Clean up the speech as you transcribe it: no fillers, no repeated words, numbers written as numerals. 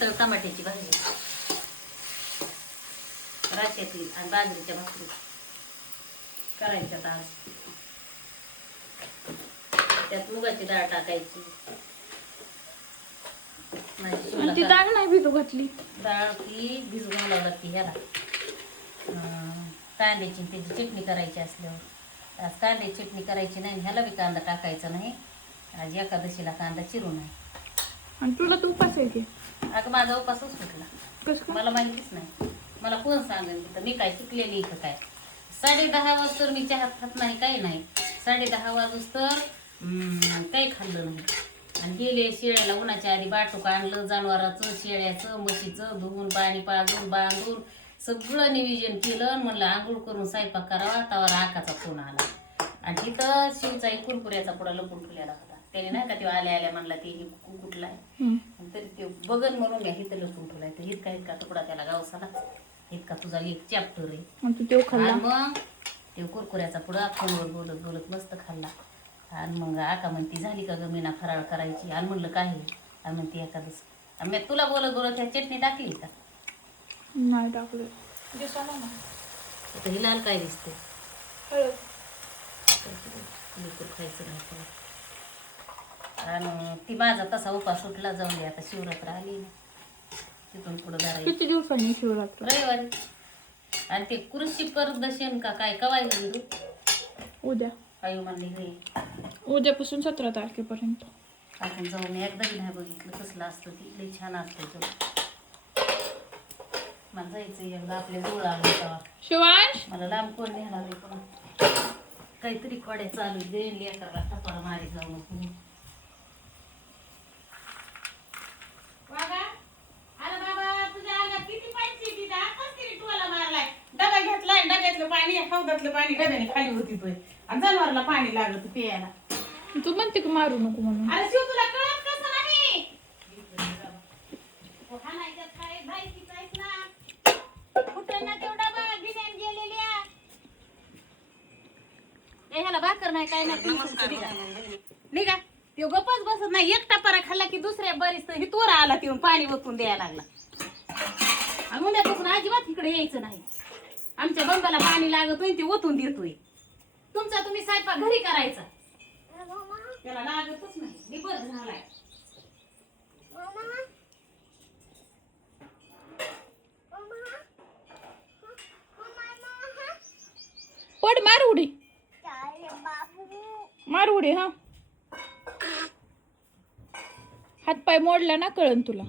पातळ टमाट्याची भाजी राशेतील आणि बाजरीच्या भाकरी करायच्यात आज. त्यात मुगाची डाळ टाकायची. आणि ती डाळ नाही भिजू घातली. डाळ ती भिजू घालावं लागते ह्याला. कांद्याची त्याची चटणी करायची असल्यावर आज कांद्याची चटणी करायची नाही, ह्याला बी कांदा टाकायचा नाही. आज एकादशीला कांदा चिरू नाही. आणि तुला तू उपास आहे की? अगं माझा उपासच सुटला. कसं मला माहितीच नाही. मला कोण सांगेल तिथं मी काय चुकलेली इथं काय. 10:30 वाजता मी चहा खात नाही, काही नाही. 10:30 वाजूस तर काही खाल्लं नाही. आणि गेले शेळ्याला उन्हाच्या आधी बाटूक आणलं, जनावराचं शेळ्याचं म्हशीचं धुवून पाणी पाजून बांधून सगळं नियोजन केलं. म्हणलं आंघोळ करून स्वयंपाक करावा, तवा आकाचा फोन आला. आणि तिथं शिवचा एक कुरकुऱ्याचा पुढा लपून ठेवलेला होता. त्याने नाही का ते आल्या आल्या म्हणला ते कुठलाय, तरी ते बघन म्हणून मी हिथं लपून ठेवलाय. तर इतका इतका तुकडा त्याला गावसाला, इतका तुझा एक चॅप्टर आहे. मग ते कुरकुऱ्याचा पुढा फोनवर बोलत बोलत मस्त खाल्ला. आणि मग आका म्हणती झाली का ग मीना फराळ करायची? आणि म्हणलं काय आणि म्हणते एखादच. मी तुला बोलत बोलत ह्या चटणी टाकली का? नाही टाकलं. ही लाल काय दिसते? खायचं नाही. आणि ती माझा तसा उपास सुटला. जाऊन दे आता, शिवरात्र आली ना, तिथून पुढं धरायची. किती दिवसांनी शिवरात्र? रविवारी. आणि ते कृषी प्रदर्शन का काय कवाय गेली? उद्या. आयु म्हणली घरी उद्यापासून 17 तारखेपर्यंत. आपण जाऊन एकदाही नाही बघितलं कसलं असतं. ती लई छान असतं. मला जायचं एकदा आपल्या जवळ आलं. शिवांश मला लांब कोण नेणार आहे पण काहीतरी खोड्या चालू देईल लेकरला टपाला मारी जाऊ नको. डबा घेतलाय, डब्यातलं पाणी हौदातलं पाणी डब्याने खाली होती तोय आणि जनावरला पाणी लागत प्यायला. तू म्हणते का मारू नको म्हणून? अरे शिव तुला कळत कसं नाही? कुठं ना तेवढा बघा गिन्यान गेलेल्या. ह्याला भाकर नाही काय नाही. निघा तो गप्पच बसत नाही. एक टपारा खाल्ला की दुसऱ्या बरीच ही तोरा आला तिथून पाणी ओतून द्यायला लागला. आणि उद्यापासून अजिबात इकडे यायचं नाही. आमच्या बंबाला पाणी लागतोय ते ओतून देतोय. तुमचा तुम्ही स्वयंपाक घरी करायचा. त्याला लागतच नाही. निबर झालाय. पड मार उडी. मार उडी. हा हातपाय मोडला ना कळन तुला.